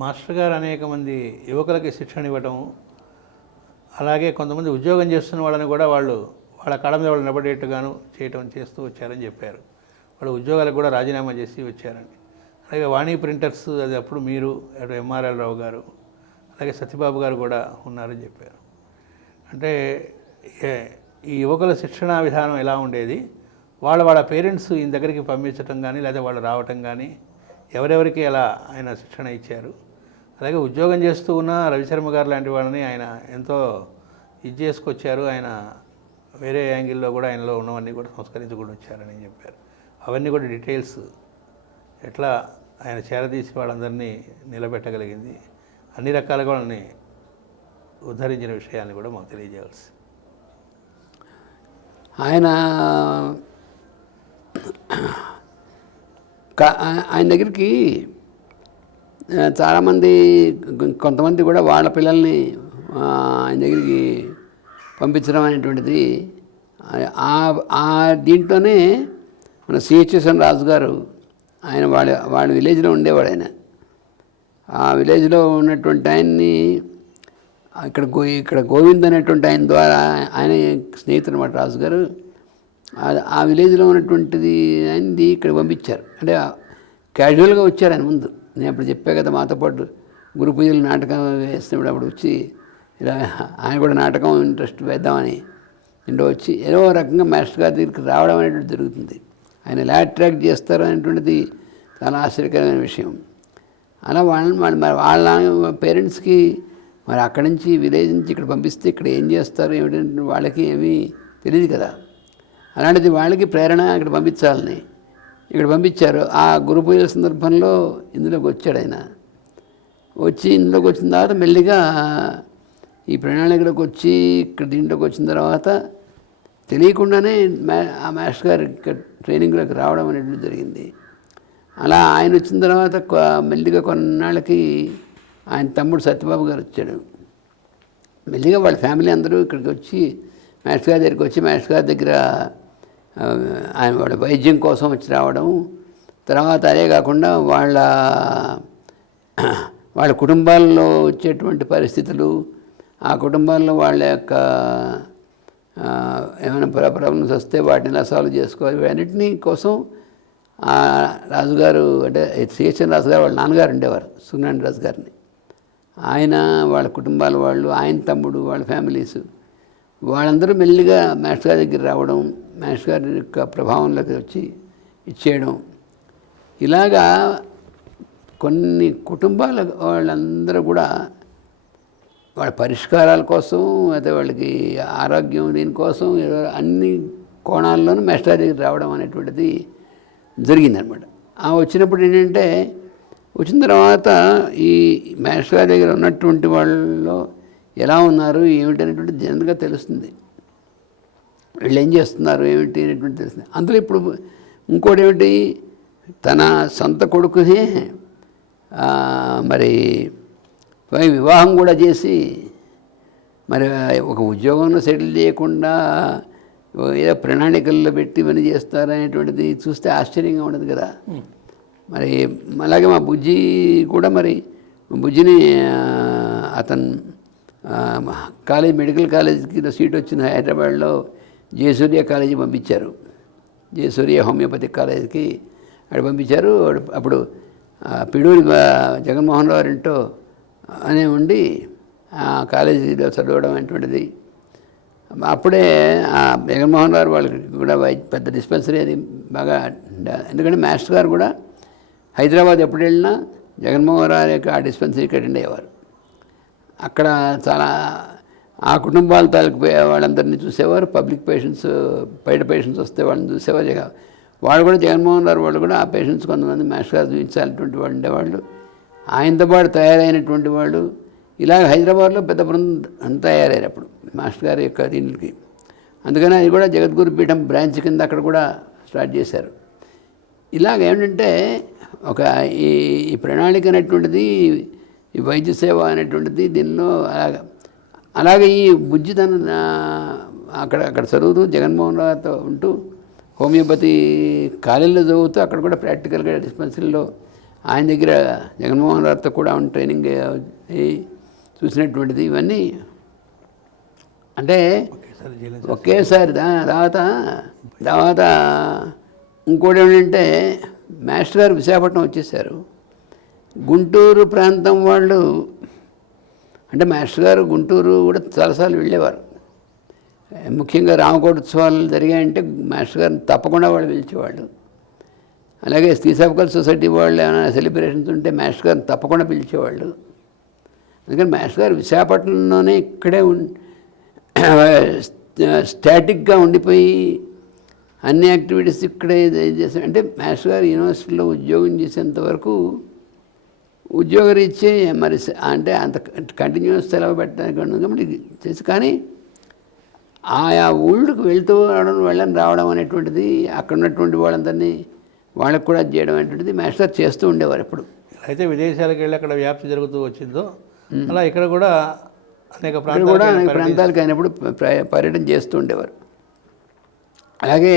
Master గారు అనేక మంది యువకులకి శిక్షణ ఇవ్వటం, అలాగే కొంతమంది ఉద్యోగం చేస్తున్న వాళ్ళని కూడా వాళ్ళ కాళ్ళ మీద వాళ్ళు నిలబడేట్టుగాను చేస్తూ వచ్చారని చెప్పారు. వాళ్ళు ఉద్యోగాలకు కూడా రాజీనామా చేసి వచ్చారని. అలాగే వాణి ప్రింటర్స్, అది అప్పుడు మీరు, అటు ఎంఆర్ఎల్ రావు గారు, అలాగే సత్యబాబు గారు కూడా ఉన్నారని చెప్పారు. అంటే ఈ యువకుల శిక్షణా విధానం ఎలా ఉండేది, వాళ్ళ పేరెంట్స్ ఈయన దగ్గరికి పంపించటం కానీ లేదా వాళ్ళు రావటం కానీ, ఎవరెవరికి ఎలా ఆయన శిక్షణ ఇచ్చారు. అలాగే ఉద్యోగం చేస్తూ ఉన్న రవిశర్మ గారు లాంటి వాళ్ళని ఆయన ఎంతో చేసుకొచ్చారు. ఆయన వేరే యాంగిల్లో కూడా ఆయనలో ఉన్నవన్నీ కూడా సంస్కరించుకుని వచ్చారని చెప్పారు. అవన్నీ కూడా డీటెయిల్స్ ఎట్లా ఆయన చేరదీసి వాళ్ళందరినీ నిలబెట్టగలిగింది, అన్ని రకాలుగా వాళ్ళని ఉద్ధరించిన విషయాన్ని కూడా మాకు తెలియజేయవలసి. ఆయన దగ్గరికి చాలామంది, కొంతమంది కూడా వాళ్ళ పిల్లల్ని ఆయన దగ్గరికి పంపించడం అనేటువంటిది దీంట్లోనే మన సిహెచ్ఎస్ఎన్ రాజు గారు, ఆయన వాళ్ళ విలేజ్లో ఉండేవాడు. ఆయన ఆ విలేజ్లో ఉన్నటువంటి ఆయన్ని ఇక్కడ గోవింద్ అనేటువంటి ఆయన ద్వారా, ఆయన స్నేహితుడు అన్నమాట రాజు గారు. ఆ విలేజ్లో ఉన్నటువంటిది ఆయనది ఇక్కడ పంపించారు. అంటే క్యాజువల్గా వచ్చారు ఆయన ముందు. నేను అప్పుడు చెప్పా కదా, మాతో పాటు గురు పూజలు నాటకం వేస్తున్నప్పుడు అప్పుడు వచ్చి ఇలా ఆయన కూడా నాటకం ఇంట్రెస్ట్ వేద్దామని ఇంట్లో వచ్చి ఏదో రకంగా మాస్టర్ గారి దగ్గరికి రావడం అనేటువంటి జరుగుతుంది. ఆయన ఎలా అట్రాక్ట్ చేస్తారు అనేటువంటిది చాలా ఆశ్చర్యకరమైన విషయం. అలా వాళ్ళ పేరెంట్స్కి మరి అక్కడి నుంచి విలేజ్ నుంచి ఇక్కడ పంపిస్తే ఇక్కడ ఏం చేస్తారు ఏమిటంటే వాళ్ళకి ఏమీ తెలియదు కదా. అలాంటిది వాళ్ళకి ప్రేరణ ఇక్కడ పంపించాలని ఇక్కడ పంపించారు. ఆ గురు పూజల సందర్భంలో ఇందులోకి వచ్చాడు ఆయన. ఇందులోకి వచ్చిన తర్వాత మెల్లిగా ఈ ప్రణాళికలోకి వచ్చి ఇక్కడ దీంట్లోకి వచ్చిన తర్వాత తెలియకుండానే ఆ మాస్టర్ గారు ఇక్కడ ట్రైనింగ్లోకి రావడం అనేది జరిగింది. అలా ఆయన వచ్చిన తర్వాత మెల్లిగా కొన్నాళ్ళకి ఆయన తమ్ముడు సత్యబాబు గారు వచ్చాడు. మెల్లిగా వాళ్ళ ఫ్యామిలీ అందరూ ఇక్కడికి వచ్చి మాస్టర్ గారి దగ్గరికి వచ్చి మాస్టర్ గారి దగ్గర ఆయన వాళ్ళ వైద్యం కోసం వచ్చి రావడం. తర్వాత అదే కాకుండా వాళ్ళ కుటుంబాల్లో వచ్చేటువంటి పరిస్థితులు, ఆ కుటుంబాల్లో వాళ్ళ యొక్క ఏమైనా ప్రాబ్లమ్స్ వస్తే వాటిని ఎలా సాల్వ్ చేసుకోవాలి, ఇవన్నిటినీ కోసం రాజుగారు, అంటే సిహెచ్ఎన్ రాజు గారు వాళ్ళ నాన్నగారు ఉండేవారు, సునారాయణ రాజు గారిని. ఆయన వాళ్ళ కుటుంబాల వాళ్ళు, ఆయన తమ్ముడు, వాళ్ళ ఫ్యామిలీస్ వాళ్ళందరూ మెల్లిగా మాస్టర్ గారి దగ్గర రావడం, మాస్టర్ గారి యొక్క ప్రభావంలోకి వచ్చి ఇచ్చేయడం. ఇలాగా కొన్ని కుటుంబాల వాళ్ళందరూ కూడా వాళ్ళ పరిష్కారాల కోసం, అయితే వాళ్ళకి ఆరోగ్యం దీనికోసం అన్ని కోణాల్లోనూ మాస్టర్ దగ్గర రావడం అనేటువంటిది జరిగిందనమాట. వచ్చినప్పుడు ఏంటంటే, వచ్చిన తర్వాత ఈ మాస్టర్ గారి దగ్గర ఉన్నటువంటి వాళ్ళలో ఎలా ఉన్నారు ఏమిటి జనరల్గా తెలుస్తుంది. వీళ్ళు ఏం చేస్తున్నారు ఏమిటి అనేటువంటి తెలుస్తుంది. అందులో ఇప్పుడు ఇంకోటి ఏమిటి, తన సొంత కొడుకునే మరి వివాహం కూడా చేసి మరి ఒక ఉద్యోగంలో సెటిల్ చేయకుండా ఏదో ప్రణాళికల్లో పెట్టి ఇవన్నీ చేస్తారనేటువంటిది చూస్తే ఆశ్చర్యంగా ఉండదు కదా. మరి అలాగే మా బుజ్జి కూడా, మరి బుజ్జిని అతను కాలేజ్, మెడికల్ కాలేజీకి సీట్ వచ్చిన హైదరాబాద్లో జయసూర్య కాలేజీ పంపించారు. జయసూర్య హోమియోపతిక్ కాలేజీకి అక్కడ పంపించారు. అప్పుడు పిడూరి జగన్మోహన్ రావు గారింటో అనే ఉండి ఆ కాలేజీలో చదవడం అటువంటిది. అప్పుడే జగన్మోహన్ రావు వాళ్ళకి కూడా పెద్ద డిస్పెన్సరీ అది బాగా, ఎందుకంటే మాస్టర్ గారు కూడా హైదరాబాద్ ఎప్పుడు వెళ్ళినా జగన్మోహన్ రావు యొక్క ఆ డిస్పెన్సరీకి అటెండ్ అయ్యేవారు. అక్కడ చాలా ఆ కుటుంబాల తాలూకు వాళ్ళందరినీ చూసేవారు. పబ్లిక్ పేషెంట్స్, బయట పేషెంట్స్ వస్తే వాళ్ళని చూసేవారు. వాళ్ళు కూడా జగన్మోహన్ రావు వాళ్ళు కూడా ఆ పేషెంట్స్ కొంతమంది మాస్టర్ గారు చూపించాలన్నటువంటి వాళ్ళు ఉండేవాళ్ళు. ఆయనతో పాటు తయారైనటువంటి వాళ్ళు ఇలాగ హైదరాబాద్లో పెద్ద బృందం తయారయ్యారు అప్పుడు మాస్టర్ గారి యొక్క దీనికి. అందుకని అది కూడా జగద్గురు పీఠం బ్రాంచ్ కింద అక్కడ కూడా స్టార్ట్ చేశారు. ఇలాగ ఏమిటంటే ఒక ఈ ప్రణాళిక అనేటువంటిది, ఈ వైద్య సేవ అనేటువంటిది దీనిలో అలాగే ఈ బుజ్జి తన అక్కడ చదువుతూ జగన్మోహన్ రావుతో ఉంటూ హోమియోపతి కాలేజీలో చదువుతూ అక్కడ కూడా ప్రాక్టికల్గా డిస్పెన్సరీలో ఆయన దగ్గర జగన్మోహన్ రావుతో కూడా ట్రైనింగ్ చూసినటువంటిది. ఇవన్నీ అంటే ఒకేసారి తర్వాత ఇంకోటి ఏమిటంటే మాస్టర్ గారు విశాఖపట్నం వచ్చేసారు. గుంటూరు ప్రాంతం వాళ్ళు అంటే మాస్టర్ గారు గుంటూరు కూడా చాలాసార్లు వెళ్ళేవారు. ముఖ్యంగా రామకోట ఉత్సవాలు జరిగాయంటే మాస్టర్ గారిని తప్పకుండా వాళ్ళు పిలిచేవాళ్ళు. అలాగే శ్రీసభకల్ సొసైటీ వాళ్ళు ఏమైనా సెలబ్రేషన్స్ ఉంటే మాస్టర్ గారిని తప్పకుండా పిలిచేవాళ్ళు. అందుకని మాస్టర్ గారు విశాఖపట్నంలోనే ఇక్కడే స్టాటిక్గా ఉండిపోయి అన్ని యాక్టివిటీస్ ఇక్కడే చేశారు. అంటే మాస్టర్ గారు యూనివర్సిటీలో ఉద్యోగం చేసేంత వరకు ఉద్యోగరీత్యే మరి అంటే అంత కంటిన్యూస్ సెలవు పెట్టడానికి చేసి, కానీ ఆయా ఊళ్ళకి వెళ్తూ వెళ్ళని రావడం అనేటువంటిది, అక్కడ ఉన్నటువంటి వాళ్ళందరినీ వాళ్ళకు కూడా చేయడం అనేటువంటిది మాస్టర్ చేస్తూ ఉండేవారు. ఎప్పుడు అయితే విదేశాలకు వెళ్ళి అక్కడ వ్యాప్తి జరుగుతూ వచ్చిందో అలా ఇక్కడ కూడా అనేక ప్రాంతాలకు అయినప్పుడు పర్యటన చేస్తూ ఉండేవారు. అలాగే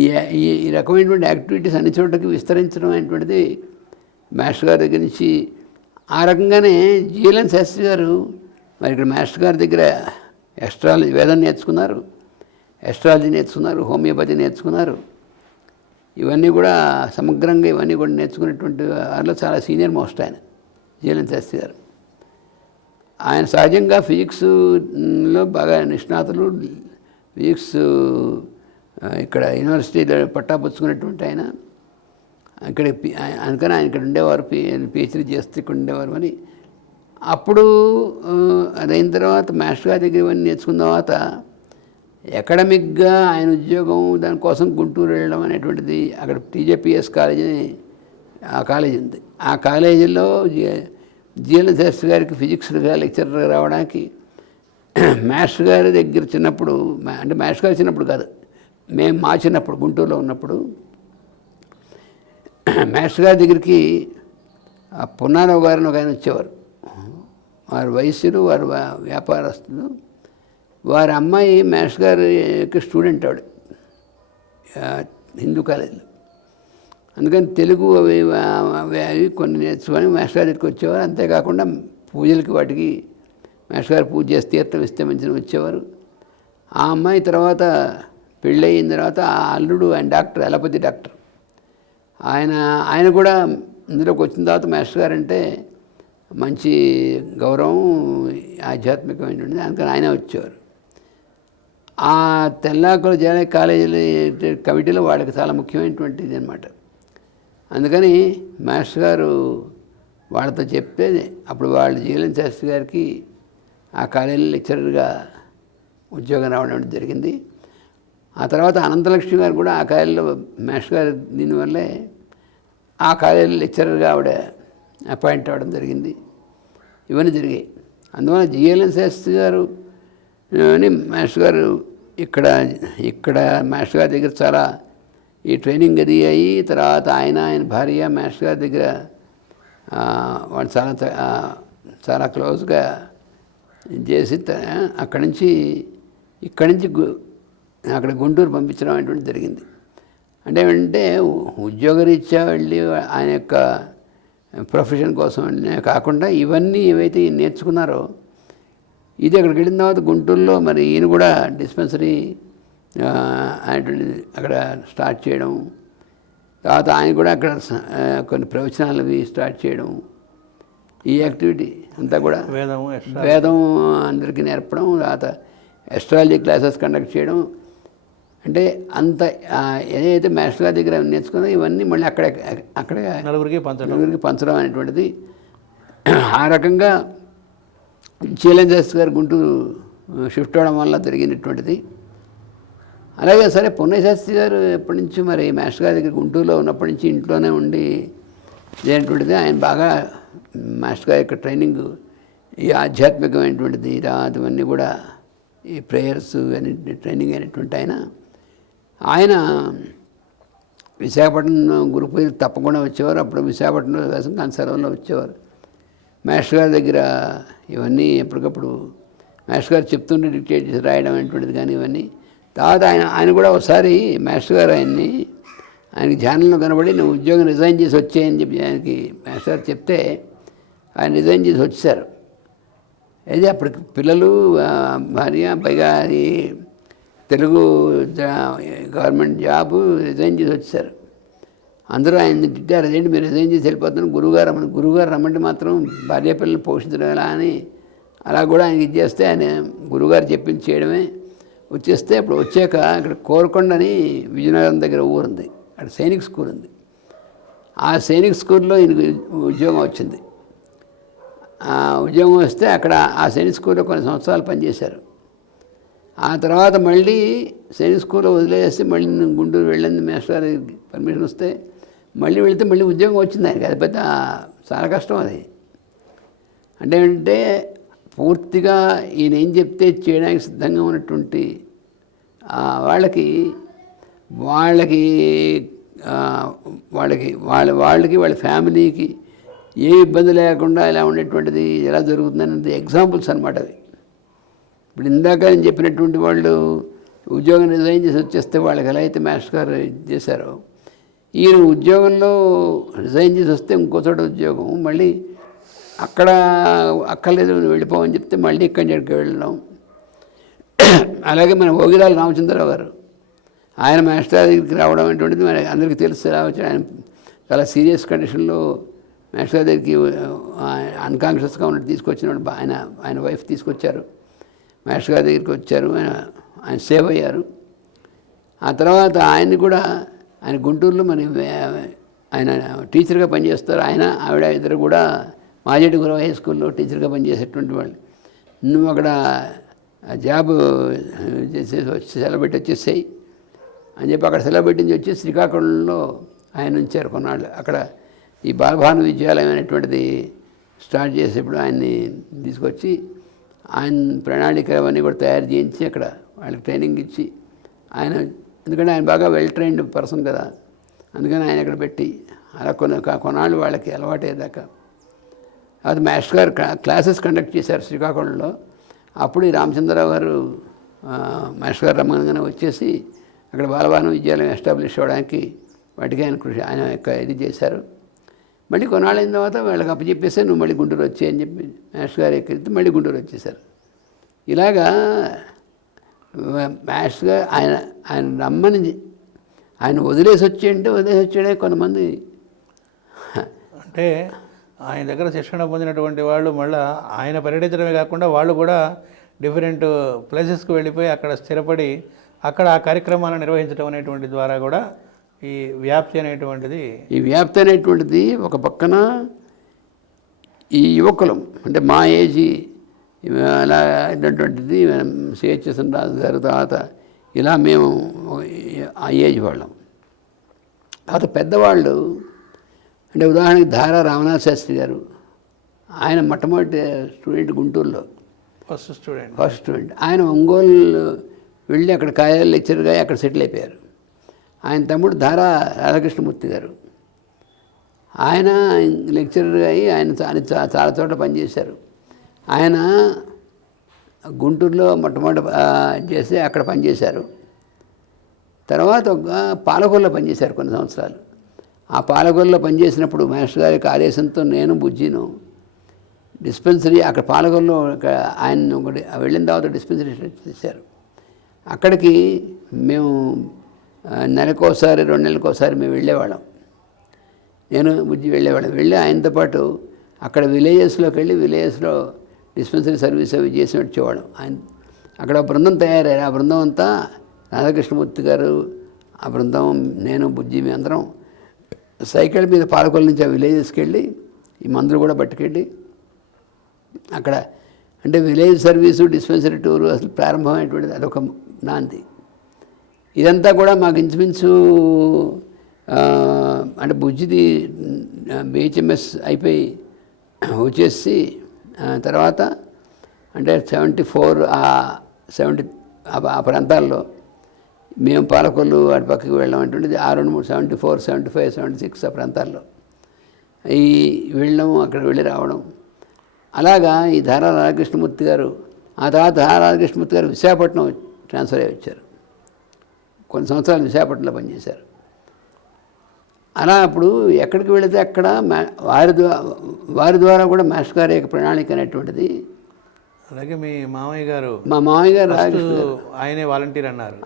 ఈ రకమైనటువంటి యాక్టివిటీస్ అన్ని చోట్లకి విస్తరించడం అనేటువంటిది మాస్టర్ గారి దగ్గర నుంచి. ఆ రకంగానే జిఎల్ఎన్ శాస్త్రి గారు మరి ఇక్కడ మాస్టర్ గారి దగ్గర ఎస్ట్రాలజీ వేదం నేర్చుకున్నారు, ఎస్ట్రాలజీ నేర్చుకున్నారు, హోమియోపతి నేర్చుకున్నారు. ఇవన్నీ కూడా సమగ్రంగా ఇవన్నీ కూడా నేర్చుకున్నటువంటి వారిలో చాలా సీనియర్ మోస్ట్ ఆయన జిఎల్ఎన్ శాస్త్రి గారు. ఆయన సహజంగా ఫిజిక్స్లో బాగా నిష్ణాతులు. ఫిజిక్స్ ఇక్కడ యూనివర్సిటీలో పట్టాపుచ్చుకున్నటువంటి ఆయన ఇక్కడ అందుకని ఆయన ఇక్కడ ఉండేవారు, పిహెచ్డీ చేస్తే ఇక్కడ ఉండేవారు. అని అప్పుడు అదైన తర్వాత మాస్టర్ గారి దగ్గర ఇవన్నీ నేర్చుకున్న తర్వాత అకాడమిక్గా ఆయన ఉద్యోగం దానికోసం గుంటూరు వెళ్ళడం అనేటువంటిది. అక్కడ టీజేపీఎస్ కాలేజీ ఆ కాలేజీ ఉంది. ఆ కాలేజీలో జిఎల్ఎన్ శాస్త్రి గారికి ఫిజిక్స్గా లెక్చరర్గా రావడానికి మాస్టర్ గారి దగ్గర చిన్నప్పుడు, అంటే మాస్టర్ గారు చిన్నప్పుడు కాదు, మేము మా చిన్నప్పుడు గుంటూరులో ఉన్నప్పుడు మాస్టర్ గారి దగ్గరికి పున్నారావు గారిని ఒక ఆయన వచ్చేవారు. వారు వైశ్యులు, వారు వ్యాపారస్తులు. వారి అమ్మాయి మాస్టర్ గారికి స్టూడెంట్ ఆవిడ హిందూ కాలేజీలో. అందుకని తెలుగు అవి కొన్ని నేర్చుకొని మాస్టర్ గారి దగ్గరికి వచ్చేవారు. అంతేకాకుండా పూజలకి వాటికి మాస్టర్ గారు పూజ చేసి తీర్థం ఇస్తే మంచిగా వచ్చేవారు. ఆ అమ్మాయి తర్వాత పెళ్ళయిన తర్వాత ఆ అల్లుడు ఆయన డాక్టర్, అలోపతి డాక్టర్. ఆయన కూడా ఇందులోకి వచ్చిన తర్వాత మాస్టర్ గారు అంటే మంచి గౌరవం, ఆధ్యాత్మికమైనటువంటి, అందుకని ఆయన వచ్చేవారు. ఆ తెల్లాకుల జాతీయ కాలేజీ కమిటీలో వాళ్ళకి చాలా ముఖ్యమైనటువంటిది అనమాట. అందుకని మాస్టర్ గారు వాళ్ళతో చెప్తే అప్పుడు వాళ్ళు జిఎల్ఎన్ శాస్త్రి గారికి ఆ కాలేజీలో లెక్చరర్గా ఉద్యోగం రావడం జరిగింది. ఆ తర్వాత అనంతలక్ష్మి గారు కూడా ఆ కాలేజీలో మాస్టర్ గారు దీనివల్లే ఆ కాలేజీలో లెక్చరర్గా ఆవిడ అపాయింట్ అవ్వడం జరిగింది. ఇవన్నీ జరిగాయి. అందువల్ల జిఎల్ఎన్ శాస్త్రి గారు మాస్టర్ గారు ఇక్కడ మాస్టర్ గారి దగ్గర చాలా ఈ ట్రైనింగ్ అది అయ్యి, తర్వాత ఆయన భార్య మాస్టర్ గారి దగ్గర వాళ్ళు చాలా క్లోజ్గా చేసి ఇక్కడి నుంచి అక్కడ గుంటూరు పంపించడం అనేటువంటి జరిగింది. అంటే ఏమంటే ఉద్యోగరీత్యా వెళ్ళి ఆయన యొక్క ప్రొఫెషన్ కోసం కాకుండా ఇవన్నీ ఏవైతే నేర్చుకున్నారో ఇది అక్కడికి వెళ్ళిన తర్వాత గుంటూరులో మరి ఈయన కూడా డిస్పెన్సరీ అక్కడ స్టార్ట్ చేయడం, తర్వాత ఆయన కూడా అక్కడ కొన్ని ప్రవచనాలు స్టార్ట్ చేయడం, ఈ యాక్టివిటీ అంతా కూడా వేదం అందరికీ నేర్పడం, తర్వాత ఎస్ట్రాలజీ క్లాసెస్ కండక్ట్ చేయడం. అంటే అంత ఏదైతే మాస్టర్ గారి దగ్గర నేర్చుకున్నా ఇవన్నీ మళ్ళీ అక్కడ నలుగురికి పంచడం అనేటువంటిది. ఆ రకంగా జిఎల్ఎన్ శాస్త్రి గారు గుంటూరు షిఫ్ట్ అవ్వడం వల్ల జరిగినటువంటిది. అలాగే సరే పుణ్యశాస్త్రి గారు ఎప్పటి నుంచి మరి మాస్టర్ గారి దగ్గర గుంటూరులో ఉన్నప్పటి నుంచి ఇంట్లోనే ఉండి ఇదేంటువంటిది ఆయన బాగా మాస్టర్ గారి యొక్క ట్రైనింగ్ ఈ ఆధ్యాత్మికమైనటువంటిది ఇవన్నీ కూడా ఈ ప్రేయర్స్ అని ట్రైనింగ్ అయినటువంటి ఆయన విశాఖపట్నం గురు పూజ తప్పకుండా వచ్చేవారు. అప్పుడు విశాఖపట్నంలో వేసంకాల సెలవుల్లో వచ్చేవారు. మాస్టర్ గారి దగ్గర ఇవన్నీ ఎప్పటికప్పుడు మాస్టర్ గారు చెప్తుంటే డిక్టేట్ చేసి రాయడం అనేటువంటిది కానీ ఇవన్నీ. తర్వాత ఆయన కూడా ఒకసారి మాస్టర్ గారు ఆయనకి ధ్యానంలో కనబడి నువ్వు ఉద్యోగం రిజైన్ చేసి వచ్చేయని చెప్పి ఆయనకి మాస్టర్ గారు చెప్తే ఆయన రిజైన్ చేసి వచ్చేసారు. అయితే అప్పటికి పిల్లలు భార్య పైగా అది తెలుగు గవర్నమెంట్ జాబు రిజైన్ చేసి వచ్చేసారు. అందరూ ఆయన తిట్టారు, అదేంటి మీరు రిజైన్ చేసి వెళ్ళిపోతున్నారు, గురువుగారు రమ్మంటే మాత్రం భార్య పిల్లలు పోషించడం ఎలా అని అలా కూడా ఆయనకి ఇచ్చేస్తే ఆయన గురువుగారు చెప్పింది చేయడమే. వచ్చేస్తే అప్పుడు వచ్చాక ఇక్కడ కోరకొండ అని విజయనగరం దగ్గర ఊరుంది, అక్కడ సైనిక్ స్కూల్ ఉంది. ఆ సైనిక్ స్కూల్లో ఈయనకు ఉద్యోగం వచ్చింది. ఉద్యోగం వస్తే అక్కడ ఆ సైనిక్ స్కూల్లో కొన్ని సంవత్సరాలు పనిచేశారు. ఆ తర్వాత మళ్ళీ సైనిక్ స్కూల్లో వదిలేసి మళ్ళీ గుంటూరు వెళ్ళింది. మాస్టర్ గారి పర్మిషన్ వస్తే మళ్ళీ వెళితే మళ్ళీ ఉద్యోగం వచ్చింది ఆయనకి. అది పెద్ద చాలా కష్టం అది. అంటే ఏంటంటే పూర్తిగా ఈయన ఏం చెప్తే చేయడానికి సిద్ధంగా ఉన్నటువంటి వాళ్ళకి వాళ్ళ ఫ్యామిలీకి ఏ ఇబ్బంది లేకుండా ఇలా ఉండేటువంటిది ఎలా జరుగుతుందనేది ఎగ్జాంపుల్స్ అనమాట అవి. ఇప్పుడు ఇందాక నేను చెప్పినటువంటి వాళ్ళు ఉద్యోగం రిజైన్ చేసి వచ్చేస్తే వాళ్ళకి ఎలా అయితే మాస్టర్ గారు చేశారో, ఈయన ఉద్యోగంలో రిజైన్ చేసి వస్తే ఇంకో చోట ఉద్యోగం, మళ్ళీ అక్కడ అక్కర్లేదు వెళ్ళిపోమని చెప్తే మళ్ళీ ఇక్కడి నుంచి వెళ్ళడం. అలాగే మన ఓగిరాల రామచంద్రరావు గారు ఆయన మాస్టర్ దగ్గరికి రావడం అనేటువంటిది మరి అందరికీ తెలుసు. రావచ్చు ఆయన చాలా సీరియస్ కండిషన్లో మాస్టర్ దగ్గరికి అన్కాన్షియస్గా ఉన్నట్టు తీసుకొచ్చినప్పుడు ఆయన వైఫ్ తీసుకొచ్చారు, మాస్టర్ గారి దగ్గరికి వచ్చారు, ఆయన సేవ్ అయ్యారు. ఆ తర్వాత ఆయన్ని కూడా ఆయన గుంటూరులో మరి ఆయన టీచర్గా పనిచేస్తారు. ఆవిడ ఇద్దరు కూడా మాజేటి గురవ హై స్కూల్లో టీచర్గా పనిచేసేటువంటి వాళ్ళు. నువ్వు అక్కడ జాబ్ చేసేసి సెలవు పెట్టి వచ్చేసాయి అని చెప్పి అక్కడ సెలవు పెట్టించి వచ్చి శ్రీకాకుళంలో ఆయన ఉంచారు కొన్నాళ్ళు. అక్కడ ఈ బాలభాను విద్యాలయం అనేటువంటిది స్టార్ట్ చేసేప్పుడు ఆయన్ని తీసుకొచ్చి ఆయన ప్రణాళిక అవన్నీ కూడా తయారు చేయించి అక్కడ వాళ్ళకి ట్రైనింగ్ ఇచ్చి ఆయన, ఎందుకంటే ఆయన బాగా వెల్ ట్రైన్డ్ పర్సన్ కదా, అందుకని ఆయన అక్కడ పెట్టి అలా కొన్నాళ్ళు వాళ్ళకి అలవాటు అయ్యేదాకా. అది మాస్టర్ గారు క్లాసెస్ కండక్ట్ చేశారు శ్రీకాకుళంలో. అప్పుడు ఈ రామచంద్రరావు గారు మాస్టర్ గారు రమ్మనగానే వచ్చేసి అక్కడ బాలభాను విద్యాలయం ఎస్టాబ్లిష్ అవ్వడానికి వాటికి ఆయన యొక్క ఇది చేశారు. మళ్ళీ కొన్నాళ్ళు అయిన తర్వాత వాళ్ళకి అప్పచెప్పేస్తే నువ్వు మళ్ళీ గుంటూరు వచ్చేయని చెప్పి మాస్టర్ గారు ఎక్కితే మళ్ళీ గుంటూరు వచ్చేసారు. ఇలాగా మాస్టర్ గారు ఆయన రమ్మని ఆయన వదిలేసి వచ్చాడే కొంతమంది. అంటే ఆయన దగ్గర శిక్షణ పొందినటువంటి వాళ్ళు మళ్ళీ ఆయన పర్యటించడమే కాకుండా వాళ్ళు కూడా డిఫరెంట్ ప్లేసెస్కి వెళ్ళిపోయి అక్కడ స్థిరపడి అక్కడ ఆ కార్యక్రమాలను నిర్వహించడం అనేటువంటి ద్వారా కూడా ఈ వ్యాప్తి అనేటువంటిది ఒక పక్కన ఈ యువకులం అంటే మా ఏజీ అలా అయినటువంటిది సిహెచ్ఎస్ఎన్ రాజు గారు తర్వాత ఇలా మేము ఆ ఏజ్ వాళ్ళం. తర్వాత పెద్దవాళ్ళు అంటే ఉదాహరణకి ధారా రామనాథ శాస్త్రి గారు, ఆయన మొట్టమొదటి స్టూడెంట్ గుంటూరులో ఫస్ట్ స్టూడెంట్. ఆయన ఒంగోలు వెళ్ళి అక్కడ కాలేజీ లెక్చరర్గా అక్కడ సెటిల్ అయిపోయారు. ఆయన తమ్ముడు ధారా రాధాకృష్ణమూర్తి గారు, ఆయన లెక్చరర్గా అయ్యి ఆయన చాలా చోట్ల పనిచేశారు. ఆయన గుంటూరులో మొట్టమొదటి చేసి అక్కడ పనిచేశారు. తర్వాత పాలకొల్లో పనిచేశారు కొన్ని సంవత్సరాలు. ఆ పాలకొల్లో పనిచేసినప్పుడు మాస్టర్ గారి ఆదేశంతో నేను బుజ్జిను డిస్పెన్సరీ అక్కడ పాలకొల్లో ఆయన ఒకటి వెళ్ళిన తర్వాత డిస్పెన్సరీ చేశారు. అక్కడికి మేము నెలకోసారి 2 నెలలకోసారి మేము వెళ్ళేవాళ్ళం. నేను బుజ్జి వెళ్ళి ఆయనతో పాటు అక్కడ విలేజెస్లోకి వెళ్ళి విలేజెస్లో డిస్పెన్సరీ సర్వీస్ అవి చేసి వచ్చేవాళ్ళం. ఆయన అక్కడ బృందం తయారయ్యారు. ఆ బృందం అంతా రాధాకృష్ణమూర్తి గారు, ఆ బృందం నేను బుజ్జి మీ అందరం సైకిల్ మీద పాలకొల నుంచి ఆ విలేజెస్కి వెళ్ళి ఈ మందులు కూడా పట్టుకెళ్ళి అక్కడ అంటే విలేజ్ సర్వీసు డిస్పెన్సరీ టూరు అసలు ప్రారంభమైనటువంటిది అదొక నాంది. ఇదంతా కూడా మాకు ఇంచుమించు అంటే బుజ్జిది బిహెచ్ఎంఎస్ అయిపోయి వచ్చేసి తర్వాత అంటే 74 70 ఆ ప్రాంతాల్లో మేము పాలకొల్లు వాటి పక్కకి వెళ్ళాం అంటుండేది 74 75 76 ఆ ప్రాంతాల్లో ఈ వెళ్ళడం అక్కడ వెళ్ళి రావడం. అలాగా ఈ ధారా రాధాకృష్ణమూర్తి గారు ఆ తర్వాత ధారా రాధాకృష్ణమూర్తి గారు విశాఖపట్నం ట్రాన్స్ఫర్ అయ్యి వచ్చారు. కొన్ని సంవత్సరాలు విశాఖపట్నంలో పనిచేశారు. అలా అప్పుడు ఎక్కడికి వెళితే అక్కడ వారి ద్వారా కూడా మాస్టర్ గారి యొక్క ప్రణాళిక అనేటువంటిది. అలాగే మీ మామయ్య గారు, మా మామయ్య గారు రాధాకృష్ణ గారు ఆయనే వాలంటీర్ అన్నారు.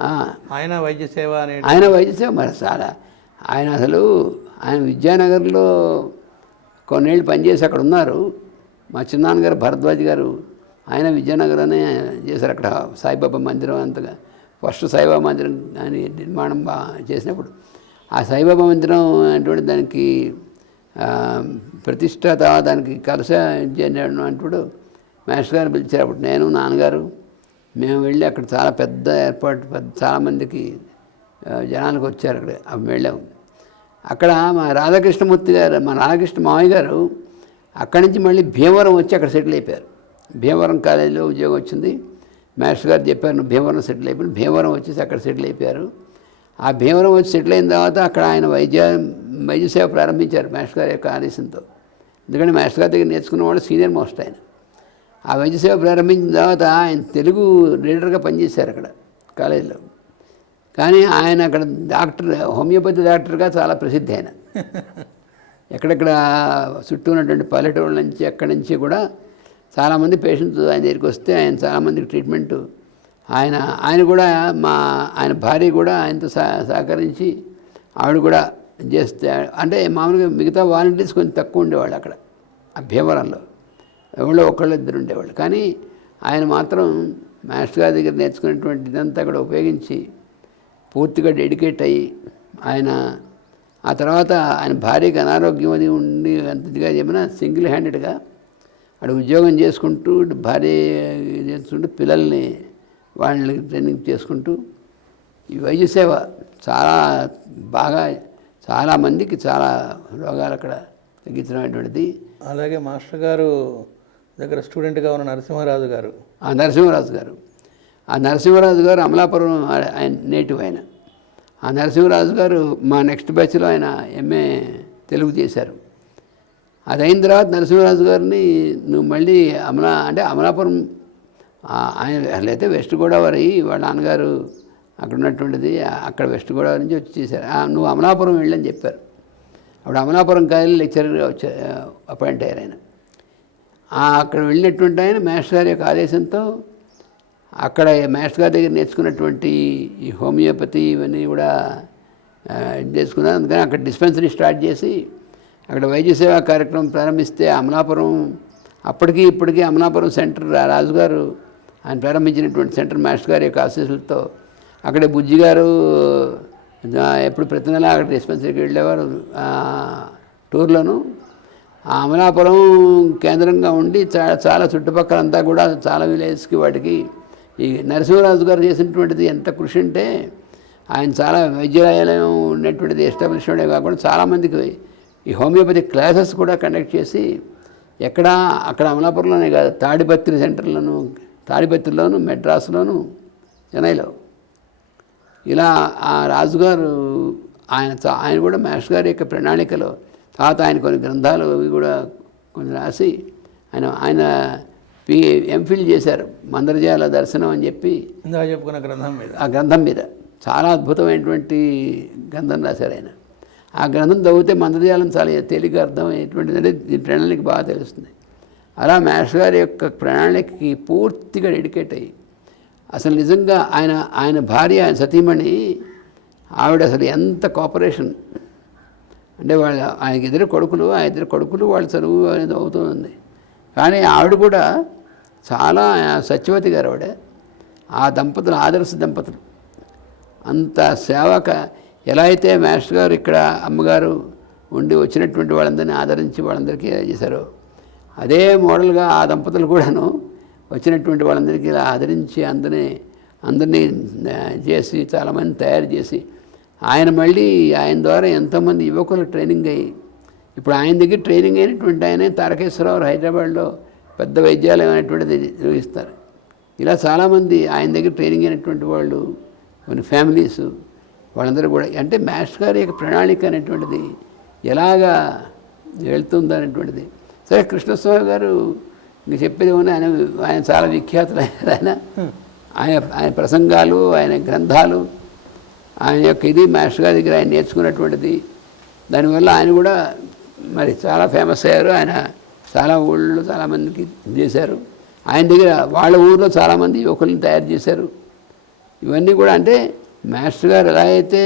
ఆయన వైద్య సేవ అనే ఆయన వైద్య సేవ మరి చాలా ఆయన అసలు ఆయన విద్యానగర్లో కొన్నేళ్ళు పనిచేసి అక్కడ ఉన్నారు. మా చిన్నాన్నగారు భరద్వాజ్ గారు ఆయన విద్యానగర్లోనే చేశారు. అక్కడ సాయిబాబా మందిరం అంతగా ఫస్ట్ సాయిబాబా మందిరం అని నిర్మాణం చేసినప్పుడు ఆ సాయిబాబా మందిరం అటువంటి దానికి ప్రతిష్ట దానికి కలశ అంటూ మాస్టర్ గారు పిలిచారు. అప్పుడు నేను నాన్నగారు మేము వెళ్ళి అక్కడ చాలా పెద్ద ఏర్పాటు చాలామందికి జనాలకు వచ్చారు. అక్కడ వెళ్ళాము. అక్కడ మా రాధాకృష్ణమూర్తి గారు మా రాధాకృష్ణ మామయ్య గారు అక్కడి నుంచి మళ్ళీ భీమవరం వచ్చి అక్కడ సెటిల్ అయిపోయారు. భీమవరం కాలేజీలో ఉద్యోగం వచ్చింది. మాస్టర్ గారు చెప్పారు నువ్వు భీమవరం సెటిల్ అయిపోయి భీమవరం వచ్చేసి అక్కడ సెటిల్ అయిపోయారు. ఆ భీమవరం వచ్చి సెటిల్ అయిన తర్వాత అక్కడ ఆయన వైద్య సేవ ప్రారంభించారు మాస్టర్ గారి యొక్క ఆదేశంతో. ఎందుకంటే మాస్టర్ గారి దగ్గర నేర్చుకున్న వాళ్ళు సీనియర్ మోస్ట్ ఆయన. ఆ వైద్య సేవ ప్రారంభించిన తర్వాత ఆయన తెలుగు రీడర్గా పనిచేశారు అక్కడ కాలేజీలో. కానీ ఆయన అక్కడ డాక్టర్ హోమియోపతి డాక్టర్గా చాలా ప్రసిద్ధి ఆయన. ఎక్కడెక్కడ చుట్టూ ఉన్నటువంటి పల్లెటూళ్ళ నుంచి అక్కడి నుంచి కూడా చాలామంది పేషెంట్స్ ఆయన దగ్గరికి వస్తే ఆయన చాలామందికి ట్రీట్మెంటు ఆయన కూడా ఆయన భార్య కూడా ఆయనతో సహకరించి ఆవిడ కూడా చేస్తే అంటే మామూలుగా మిగతా వాలంటీర్స్ కొంచెం తక్కువ ఉండేవాళ్ళు అక్కడ ఆ భీమవరంలో. ఎవరో ఒకళ్ళు ఇద్దరు ఉండేవాళ్ళు. కానీ ఆయన మాత్రం మాస్టర్ గారి దగ్గర నేర్చుకున్నటువంటి ఇదంతా కూడా ఉపయోగించి పూర్తిగా డెడికేట్ అయ్యి ఆయన ఆ తర్వాత ఆయన భార్యకి అనారోగ్యం అది ఉండి అంతగా చెప్పినా సింగిల్ హ్యాండెడ్గా అక్కడ ఉద్యోగం చేసుకుంటూ భార్య చేసుకుంటూ పిల్లల్ని వాళ్ళని ట్రైనింగ్ చేసుకుంటూ ఈ వైద్య సేవ చాలా బాగా చాలామందికి చాలా రోగాలు అక్కడ తగ్గించడం. అలాగే మాస్టర్ గారు దగ్గర స్టూడెంట్గా ఉన్న నరసింహరాజు గారు ఆ నరసింహరాజు గారు అమలాపురం ఆయన నేటివ్ ఆయన. ఆ నరసింహరాజు గారు మా నెక్స్ట్ బ్యాచ్లో ఆయన ఎంఏ తెలుగు చేశారు. అది అయిన తర్వాత నరసింహరాజు గారిని నువ్వు మళ్ళీ అమలాపురం ఆయన అయితే వెస్ట్ గోదావరి వాళ్ళ నాన్నగారు అక్కడ ఉన్నటువంటిది అక్కడ వెస్ట్ గోదావరి నుంచి వచ్చి చేశారు. నువ్వు అమలాపురం వెళ్ళని చెప్పారు. అప్పుడు అమలాపురం కాలేజీలో లెక్చరర్గా అపాయింట్ అయ్యారు ఆయన. అక్కడ వెళ్ళినటువంటి ఆయన మాస్టర్ గారి యొక్క ఆదేశంతో అక్కడ మాస్టర్ గారి దగ్గర నేర్చుకున్నటువంటి ఈ హోమియోపతి ఇవన్నీ కూడా నేర్చుకున్నారు. అందుకని అక్కడ డిస్పెన్సరీ స్టార్ట్ చేసి అక్కడ వైద్య సేవా కార్యక్రమం ప్రారంభిస్తే అమలాపురం అప్పటికి ఇప్పటికీ అమలాపురం సెంటర్ రాజుగారు ఆయన ప్రారంభించినటువంటి సెంటర్ మాస్టర్ గారి యొక్క ఆశీస్సులతో అక్కడే బుజ్జి గారు ఎప్పుడు ప్రతి నెల అక్కడ డిస్పెన్సరీకి వెళ్ళేవారు టూర్లోను. ఆ అమలాపురం కేంద్రంగా ఉండి చాలా చుట్టుపక్కలంతా కూడా చాలా విలేజ్కి వాటికి ఈ నరసింహరాజు గారు చేసినటువంటిది ఎంత కృషి అంటే ఆయన చాలా వైద్యాలయం ఉన్నటువంటిది ఎస్టాబ్లిష్మెంటే కాకుండా చాలామందికి ఈ హోమియోపతి క్లాసెస్ కూడా కండక్ట్ చేసి అక్కడ అమలాపురంలోనే కాదు తాడిపత్రిలోను మెడ్రాస్లోను చెన్నైలో ఇలా ఆ రాజుగారు ఆయన కూడా మాస్టర్ గారి యొక్క ప్రణాళికలో తర్వాత ఆయన కొన్ని గ్రంథాలు అవి కూడా కొన్ని రాసి ఆయన ఎంఫిల్ చేశారు. మందరజాల దర్శనం అని చెప్పి చెప్పుకున్న ఆ గ్రంథం మీద చాలా అద్భుతమైనటువంటి గ్రంథం రాశారు ఆయన. ఆ గ్రంథం చదివితే మందరజాలం చాలా తేలిక అర్థమయ్యేటువంటిదంటే దీని ప్రణాళిక బాగా తెలుస్తుంది. అలా మాస్టర్ గారి యొక్క ప్రణాళికకి పూర్తిగా డెడికేట్ అయ్యి అసలు నిజంగా ఆయన భార్య ఆయన సతీమణి ఆవిడ అసలు ఎంత కోఆపరేషన్ అంటే ఆయనకి ఇద్దరు కొడుకులు వాళ్ళ చదువు అనేది అవుతుంది. కానీ ఆవిడ కూడా చాలా సత్యవతి గారు ఆవిడ. ఆ దంపతులు ఆదర్శ దంపతులు. అంత సేవక ఎలా అయితే మాస్టర్ గారు ఇక్కడ అమ్మగారు ఉండి వచ్చినటువంటి వాళ్ళందరినీ ఆదరించి వాళ్ళందరికీ చేశారో అదే మోడల్గా ఆ దంపతులు కూడాను వచ్చినటువంటి వాళ్ళందరికీ ఇలా ఆదరించి అందరినీ అందరినీ చేసి చాలామంది తయారు చేసి ఆయన మళ్ళీ ఆయన ద్వారా ఎంతోమంది యువకులు ట్రైనింగ్ అయ్యి ఇప్పుడు ఆయన దగ్గర ట్రైనింగ్ అయినటువంటి ఆయనే తారకేశ్వరరావు హైదరాబాద్లో పెద్ద వైద్యాలయం అనేటువంటిది నిర్వహిస్తారు. ఇలా చాలామంది ఆయన దగ్గర ట్రైనింగ్ అయినటువంటి వాళ్ళు కొన్ని ఫ్యామిలీస్ వాళ్ళందరూ కూడా అంటే మాస్టర్ గారి యొక్క ప్రణాళిక అనేటువంటిది ఎలాగా వెళ్తుంది అనేటువంటిది. సరే కృష్ణస్వామి గారు ఇంక చెప్పేది ఆయన ఆయన చాలా విఖ్యాతులయ్యారు. ఆయన ప్రసంగాలు ఆయన గ్రంథాలు ఆయన యొక్క ఇది మాస్టర్ గారి దగ్గర ఆయన నేర్చుకున్నటువంటిది. దానివల్ల ఆయన కూడా మరి చాలా ఫేమస్ అయ్యారు. ఆయన చాలా ఊళ్ళో చాలామందికి చేశారు. ఆయన దగ్గర వాళ్ళ ఊళ్ళో చాలామంది యువకులను తయారు చేశారు. ఇవన్నీ కూడా అంటే మాస్టర్ గారు ఎలా అయితే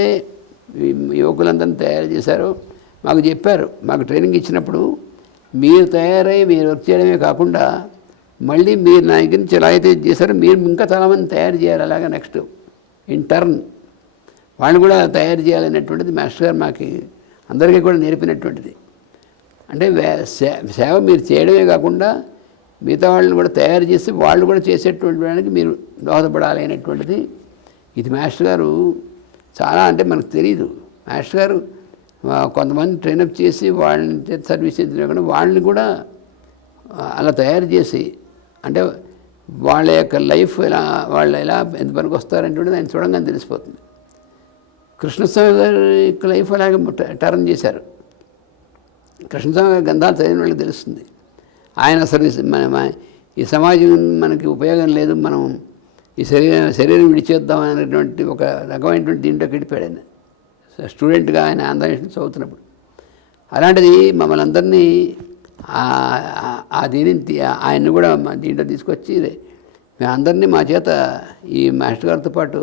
యువకులందరినీ తయారు చేశారో మాకు చెప్పారు. మాకు ట్రైనింగ్ ఇచ్చినప్పుడు మీరు తయారై మీరు వర్క్ చేయడమే కాకుండా మళ్ళీ మీరు నా దగ్గర నుంచి ఎలా అయితే చేశారో మీరు ఇంకా చాలామంది తయారు చేయాలి. అలాగా నెక్స్ట్ ఇన్ టర్న్ వాళ్ళు కూడా తయారు చేయాలనేటువంటిది మాస్టర్ గారు మాకు అందరికీ కూడా నేర్పినటువంటిది. అంటే సేవ మీరు చేయడమే కాకుండా మిగతా వాళ్ళని కూడా తయారు చేసి వాళ్ళు కూడా చేసేటువంటి దానికి మీరు దోహదపడాలి అనేటువంటిది. ఇది మాస్టర్ గారు చాలా అంటే మనకు తెలియదు. మాస్టర్ గారు కొంతమంది ట్రైనప్ చేసి వాళ్ళని సర్వీస్ చేసిన వాళ్ళని కూడా అలా తయారు చేసి అంటే వాళ్ళ యొక్క లైఫ్ వాళ్ళు ఎలా ఎంత పనికి వస్తారంటే ఆయన చూడంగానే తెలిసిపోతుంది. కృష్ణస్వామి గారి యొక్క లైఫ్ అలాగే టర్న్ చేశారు. కృష్ణస్వామి గారి గ్రంథాలు చదివిన వాళ్ళకి తెలుస్తుంది. ఆయన సర్వీస్ ఈ సమాజం మనకి ఉపయోగం లేదు, మనం ఈ శరీరం విడిచేద్దాం అనేటువంటి ఒక రకమైనటువంటి దీంట్లోకి వెళ్ళిపోయాడు ఆయన స్టూడెంట్గా. ఆయన ఆంధ్ర యూనివర్సిటీ చదువుతున్నప్పుడు అలాంటిది మమ్మల్ని అందరినీ ఆ దీనిని ఆయన్ని కూడా దీంట్లో తీసుకొచ్చి మేమందరినీ మా చేత ఈ మాస్టర్ గారితో పాటు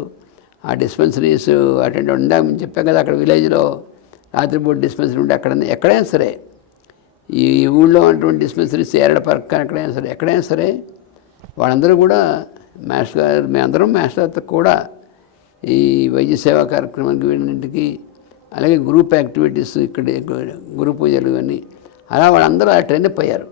ఆ డిస్పెన్సరీస్ అటెండ్ ఉందా చెప్పాం కదా, అక్కడ విలేజ్లో రాత్రిపూట డిస్పెన్సరీ ఉంటే ఎక్కడైనా సరే ఈ ఊళ్ళో ఉన్నటువంటి డిస్పెన్సరీస్ ఏరడ పార్క్ ఎక్కడైనా సరే వాళ్ళందరూ కూడా మాస్టర్ గారు మేమందరం మాస్టర్ గారితో కూడా ఈ వైద్య సేవా కార్యక్రమానికి వీళ్ళింటికి అలాగే గ్రూప్ యాక్టివిటీస్ ఇక్కడ గురు పూజలు ఇవన్నీ అలా వాళ్ళందరూ ట్రైన్ అప్ అయ్యారు.